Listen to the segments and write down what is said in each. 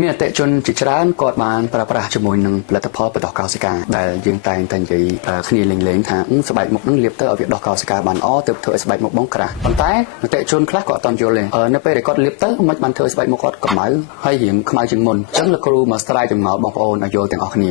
មានអតិជនជាច្រើនគាត់បានប្រើប្រាស់ជាមួយនឹងផលិតផលបដោះកោសិកាដែលយើងតែងតែនិយាយគ្នាលេងៗថាស្បែកមុខនឹងលាបទៅឲ្យវាដោះកោសិកាបានល្អទើបធ្វើឲ្យស្បែកមុខបងក្រាស់ប៉ុន្តែអតិជនខ្លះគាត់អត់ទាន់យល់ទេនៅពេលដែលគាត់លាបទៅមិនបានធ្វើឲ្យស្បែកមុខគាត់កម្ៅហើយរៀងខ្មៅជាងមុនអញ្ចឹងលោកគ្រូមកស្រាយចម្ងល់បងប្អូនឲ្យយល់ទាំងអស់គ្នា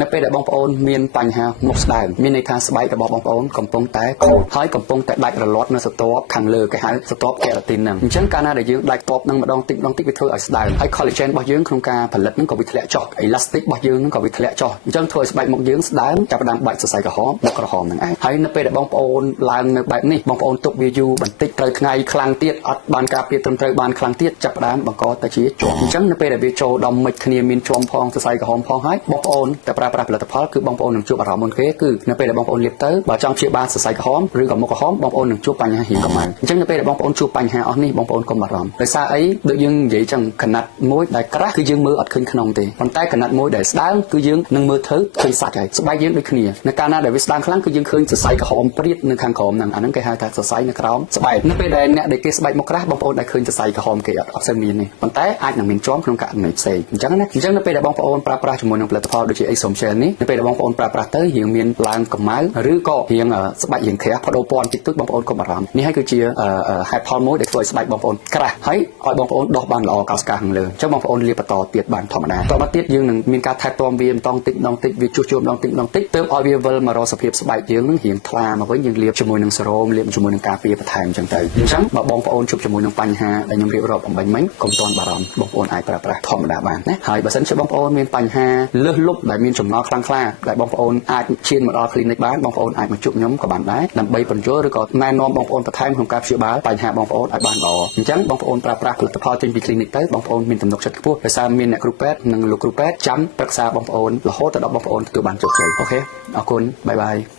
នៅពេលដែលបងប្អូនមានបញ្ហាមុខស្ដើងមានន័យថាស្បែករបស់បងប្អូនកំពុងតែខូចហើយកំពុងតែដាច់រលាត់នៅស្រទាប់ខាងលើគេហៅស្រទាប់កេរ៉ាទីនហ្នឹងអញ្ចឹងកាលណាដែលយើងដាច់តបនឹងម្ដងតិចវាធ្វើឲ្យស្ដើងហើយ collagen របស់យើងក្នុងការផលិតហ្នឹងក៏វាធ្លាក់ចុះ elastic របស់យើងហ្នឹងក៏វាធ្លាក់ចុះអញ្ចឹងធ្វើឲ្យស្បែកមុខយើងស្ដើងចាប់ផ្ដើមបាច់សរសៃក្រហមមុខក្រហមហ្នឹងឯងហើយនៅពេលដែលបងប្អូនឡើងនៅបែបនេះបងប្អូនទុកវាយូរបន្តិចត្រូវថ្ងៃខ្លាំងទៀតអត់បានការពារត្រឹមត្រូវបានខ្លាំងទៀតចាប់ផ្ដើមបង្កទៅជាជាប់អញ្ចឹងនៅពេលដែលវាចូលដល់មិចគ្នាមានជាប់ផងសរសៃក្រហមផងហើយបងប្អូនតែប្រើប្រាស់ផលិតផលគឺបងប្អូននឹងជួបអារម្មណ៍មុនគេគឺនៅពេលដែលបងប្អូនលាបទៅបើចង់ព្យាបាលសរសៃក្រហមឬក៏មុខក្រហមបងប្អូននឹងជួបបញ្ហាហៀងកម្ៅអញ្ចឹងនៅពេលដែលបងប្អូនជួបបញ្ហាអស់នេះបងប្អូនកុំបារម្ភដោយសារអីដូចយើងនិយាយចឹងកណាត់មួយដែលក្រាស់គឺយើងមើលអត់ឃើញក្នុងទេប៉ុន្តែកណាត់មួយដែលស្ដើងគឺយើងនឹងមើលទៅឃើញសាច់ហើយស្បែកយើងដូចគ្នានៅកាលណាដែលវាស្ដើងខ្លាំងគឺយើងឃើញសរសៃក្រហមព្រាតនៅខាងក្រោមហ្នឹងអាហ្នឹងគេហៅថាសរសៃនៅក្រោមស្បែកនៅពេលដែលអ្នកដែលគេស្បែកមុខក្រាស់បងប្អូនដែលឃើញសរសៃក្រហមគេអត់សូវមានទេប៉ុន្តែអាចនឹងមានជាប់ក្នុងករណីផ្សេងអញ្ចឹងណាអញ្ចឹងនៅពេលដែលបងប្អូនប្រើប្រាស់ជាមួយនឹងផលិតផលដូចជា Exom Gel នេះនៅពេលដែលបងប្អូនប្រើប្រាស់ទៅរៀងមានឡើងកម្ៅឬក៏រៀងស្បែករៀងក្រាស់បដូរពណ៌តិចតួចបងប្អូនកុំបារម្ភនេះហើយគឺជាហេតុផលមួយដែលធ្វើឲ្យស្បែកបងប្អូនក្រាស់ហើយឲ្យបងប្អូនដោះបានល្អកោសិកាខាងលើអញ្ចឹងបងប្អូនលាបបន្តទៀតបានធម្មតាតមកទៀតយើងនឹងមានការថែទាំវាម្ដងតិចវាជួសជុលម្ដងតិចទើបឲ្យវាវិលមករកសភាពស្បែកយើងនឹងរៀងថ្លាមកវិញយើងលាបជាមួយនឹងសេរ៉ូមលាបជាមួយនឹងការពារបន្ថែមអញ្ចឹងទៅអញ្ចឹងបើបងប្អូនជួបជាមួយនឹងបញ្ហាដែលខ្ញុំរៀបរាប់អំបញ្ញមិញកុំទាន់បារម្ភបងប្អូនអាចប្រើប្រាស់ធម្មតាបានណាហើយបើសិនជាបងប្អូនមានបញ្ហាលើសលប់ដែលមានចម្ងល់ខ្លាំងក្លាដែលបងប្អូនអាចឈានមកដល់ clinic បានបងប្អូនអាចមកជួបខ្ញុំក៏បានដែរដើម្បីបញ្យល់ឬក៏ណែនាំបងប្អូនបន្ថែមក្នុងការព្យាបាលបញ្ហាបងប្អូនឲ្យបានល្អអញ្ចឹងបងប្អូនប្រើប្រាស់ផលិតផលចេញពី clinic ទៅបងប្អូនមានទំនុកចិត្តខ្ពស់ដោយសារមានអ្នកគ្រូពេទ្យនិងលោកគ្រូពេទ្យចាំប្រឹក្សាបងប្អូនរហូតដល់បងប្អូនទទួលបានជោគជ័យអូខេអរគុណបាយបាយ